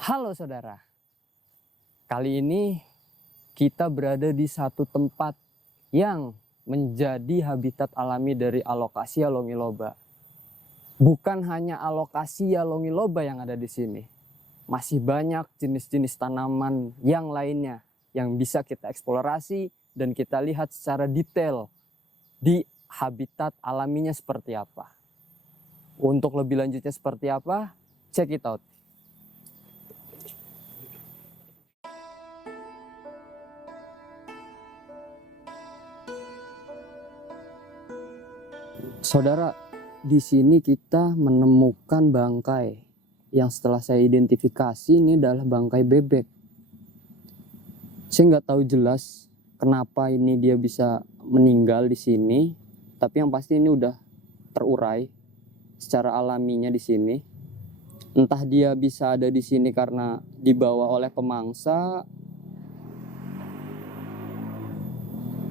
Halo saudara, kali ini kita berada di satu tempat yang menjadi habitat alami dari Alocasia longiloba. Bukan hanya Alocasia longiloba yang ada di sini, masih banyak jenis-jenis tanaman yang lainnya yang bisa kita eksplorasi dan kita lihat secara detail di habitat alaminya seperti apa. Untuk lebih lanjutnya seperti apa, check it out. Saudara, di sini kita menemukan bangkai yang setelah saya identifikasi ini adalah bangkai bebek. Saya nggak tahu jelas kenapa ini dia bisa meninggal di sini, tapi yang pasti ini udah terurai secara alaminya di sini. Entah dia bisa ada di sini karena dibawa oleh pemangsa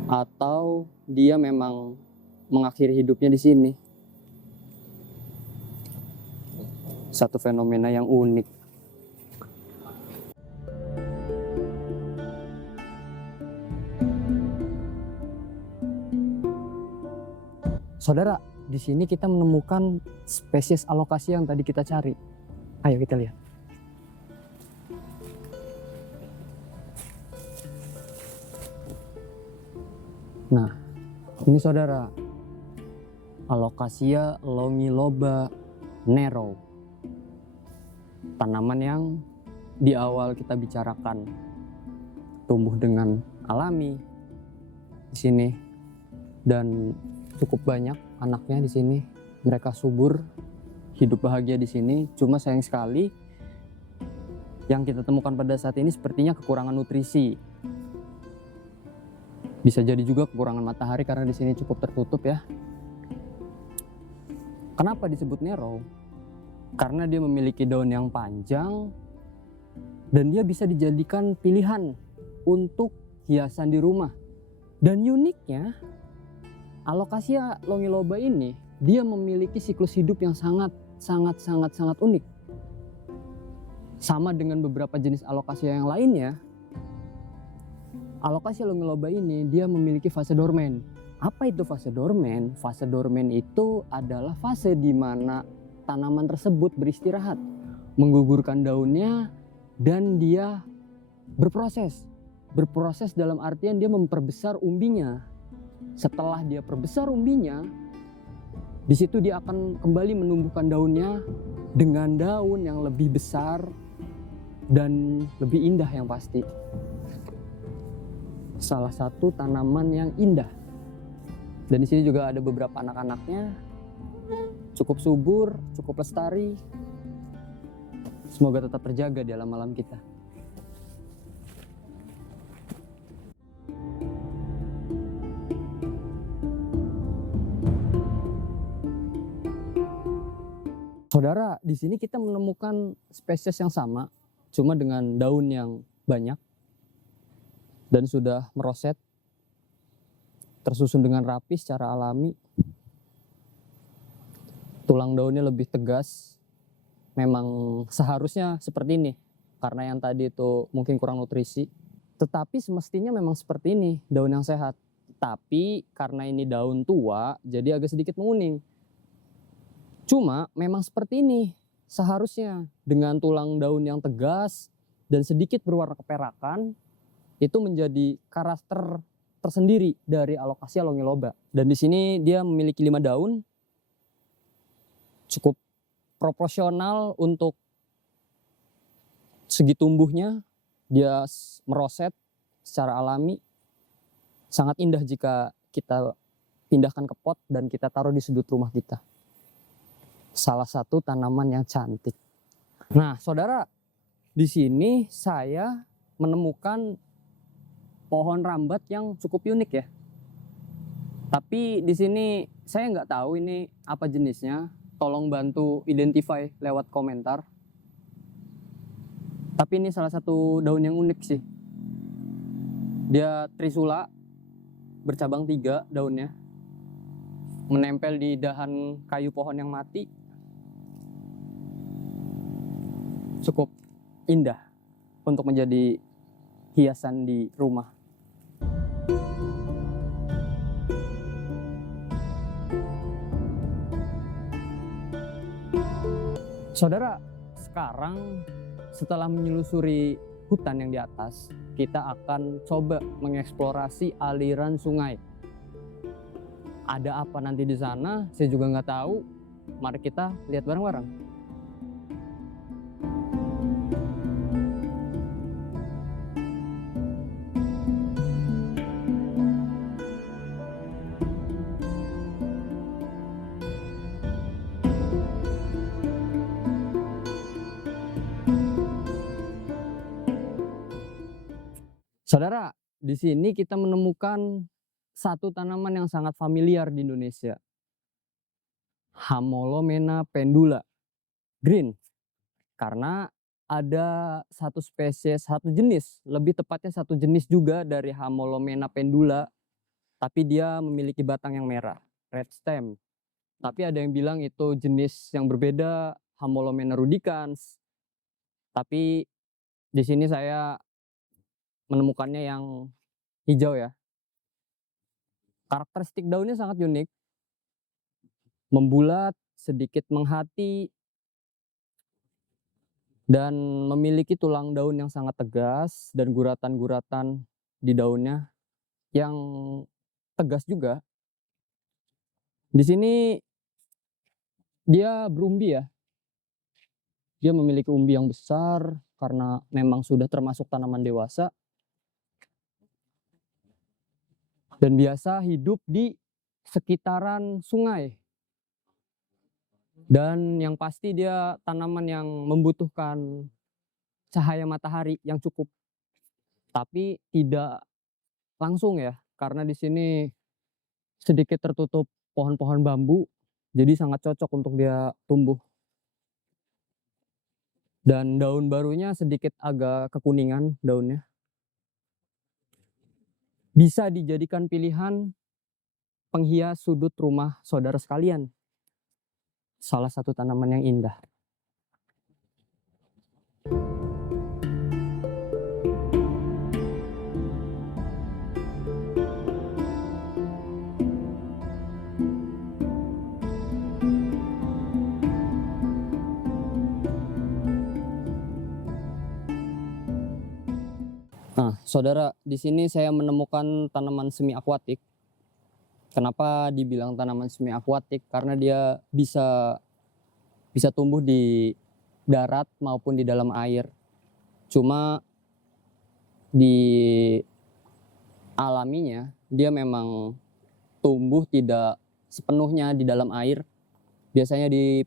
atau dia memang mengakhiri hidupnya di sini. Satu fenomena yang unik. Saudara, di sini kita menemukan spesies Alocasia yang tadi kita cari. Ayo kita lihat. Nah, ini saudara, Alocasia longiloba nero. Tanaman yang di awal kita bicarakan tumbuh dengan alami di sini dan cukup banyak anaknya di sini. Mereka subur, hidup bahagia di sini. Cuma sayang sekali yang kita temukan pada saat ini sepertinya kekurangan nutrisi. Bisa jadi juga kekurangan matahari karena di sini cukup tertutup ya. Kenapa disebut nero? Karena dia memiliki daun yang panjang dan dia bisa dijadikan pilihan untuk hiasan di rumah. Dan uniknya, Alocasia longiloba ini dia memiliki siklus hidup yang sangat unik. Sama dengan beberapa jenis Alocasia yang lainnya, Alocasia longiloba ini dia memiliki fase dormen. Apa itu fase dormen? Fase dormen itu adalah fase di mana tanaman tersebut beristirahat, menggugurkan daunnya, dan dia berproses. Berproses dalam artian dia memperbesar umbinya. Setelah dia perbesar umbinya, di situ dia akan kembali menumbuhkan daunnya dengan daun yang lebih besar dan lebih indah yang pasti. Salah satu tanaman yang indah. Dan di sini juga ada beberapa anak-anaknya, cukup subur, cukup lestari. Semoga tetap terjaga di alam-alam kita. Saudara, di sini kita menemukan spesies yang sama, cuma dengan daun yang banyak dan sudah meroset, tersusun dengan rapi secara alami. Tulang daunnya lebih tegas. Memang seharusnya seperti ini, karena yang tadi itu mungkin kurang nutrisi. Tetapi semestinya memang seperti ini, daun yang sehat. Tapi karena ini daun tua, jadi agak sedikit menguning. Cuma memang seperti ini seharusnya, dengan tulang daun yang tegas dan sedikit berwarna keperakan, itu menjadi karakter tersendiri dari Alocasia longiloba. Dan di sini dia memiliki 5 daun, cukup proporsional untuk segi tumbuhnya. Dia meroset secara alami, sangat indah jika kita pindahkan ke pot dan kita taruh di sudut rumah kita. Salah satu tanaman yang cantik. Nah, saudara, di sini saya menemukan pohon rambat yang cukup unik ya. Tapi di sini saya nggak tahu ini apa jenisnya. Tolong bantu identify lewat komentar. Tapi ini salah satu daun yang unik sih. Dia trisula, bercabang 3 daunnya, menempel di dahan kayu pohon yang mati. Cukup indah untuk menjadi hiasan di rumah. Saudara, sekarang setelah menyelusuri hutan yang di atas, kita akan coba mengeksplorasi aliran sungai. Ada apa nanti di sana, saya juga nggak tahu. Mari kita lihat bareng-bareng. Saudara, di sini kita menemukan satu tanaman yang sangat familiar di Indonesia. Hamolomena pendula green. Karena ada satu spesies, satu jenis, lebih tepatnya satu jenis juga dari Hamolomena pendula, tapi dia memiliki batang yang merah, red stem. Tapi ada yang bilang itu jenis yang berbeda, Hamolomena rudicans. Tapi di sini saya menemukannya yang hijau ya. Karakteristik daunnya sangat unik, membulat, sedikit menghati, dan memiliki tulang daun yang sangat tegas dan guratan-guratan di daunnya yang tegas juga. Di sini dia berumbi ya. Dia memiliki umbi yang besar karena memang sudah termasuk tanaman dewasa. Dan biasa hidup di sekitaran sungai. Dan yang pasti dia tanaman yang membutuhkan cahaya matahari yang cukup. Tapi tidak langsung ya, karena di sini sedikit tertutup pohon-pohon bambu, jadi sangat cocok untuk dia tumbuh. Dan daun barunya sedikit agak kekuningan daunnya. Bisa dijadikan pilihan penghias sudut rumah saudara sekalian. Salah satu tanaman yang indah. Nah, saudara, di sini saya menemukan tanaman semi akuatik. Kenapa dibilang tanaman semi akuatik? Karena dia bisa tumbuh di darat maupun di dalam air. Cuma di alaminya dia memang tumbuh tidak sepenuhnya di dalam air. Biasanya di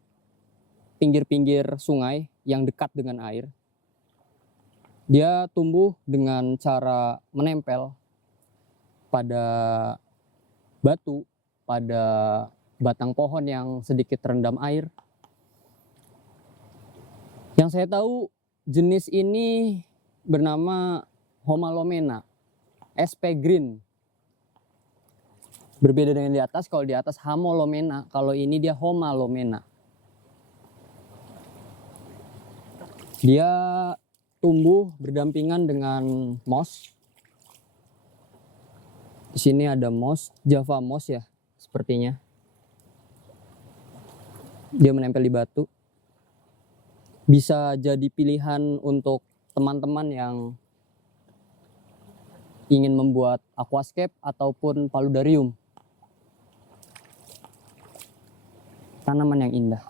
pinggir-pinggir sungai yang dekat dengan air. Dia tumbuh dengan cara menempel pada batu, pada batang pohon yang sedikit terendam air. Yang saya tahu jenis ini bernama Homalomena SP green. Berbeda dengan di atas, kalau di atas Hamolomena, kalau ini dia Homalomena. Dia tumbuh berdampingan dengan moss. Di sini ada moss, Java moss ya, sepertinya. Dia menempel di batu. Bisa jadi pilihan untuk teman-teman yang ingin membuat aquascape ataupun paludarium. Tanaman yang indah.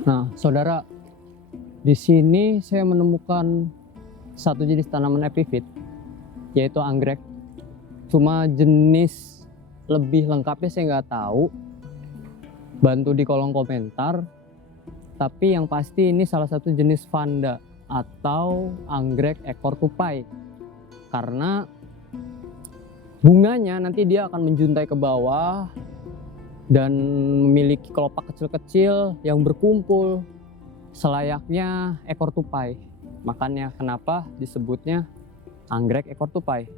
Nah, saudara, di sini saya menemukan satu jenis tanaman epifit, yaitu anggrek. Cuma jenis lebih lengkapnya saya nggak tahu. Bantu di kolom komentar. Tapi yang pasti ini salah satu jenis vanda atau anggrek ekor tupai. Karena bunganya nanti dia akan menjuntai ke bawah dan memiliki kelopak kecil-kecil yang berkumpul selayaknya ekor tupai. Makanya kenapa disebutnya anggrek ekor tupai.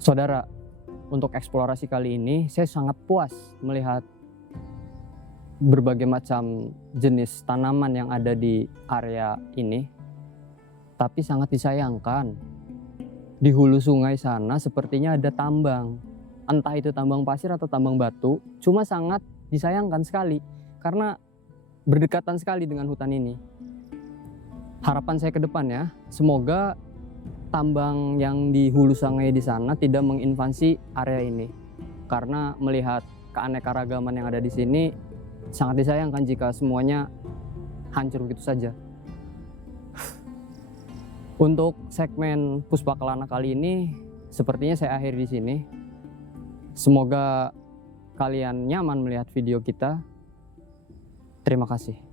Saudara, untuk eksplorasi kali ini saya sangat puas melihat berbagai macam jenis tanaman yang ada di area ini. Tapi sangat disayangkan, di hulu sungai sana sepertinya ada tambang. Entah itu tambang pasir atau tambang batu, cuma sangat disayangkan sekali karena berdekatan sekali dengan hutan ini. Harapan saya ke depan ya, semoga tambang yang di hulu sungai di sana tidak menginvasi area ini. Karena melihat keanekaragaman yang ada di sini, sangat disayangkan jika semuanya hancur begitu saja. Untuk segmen Puspa Kelana kali ini, sepertinya saya akhiri di sini. Semoga kalian nyaman melihat video kita. Terima kasih.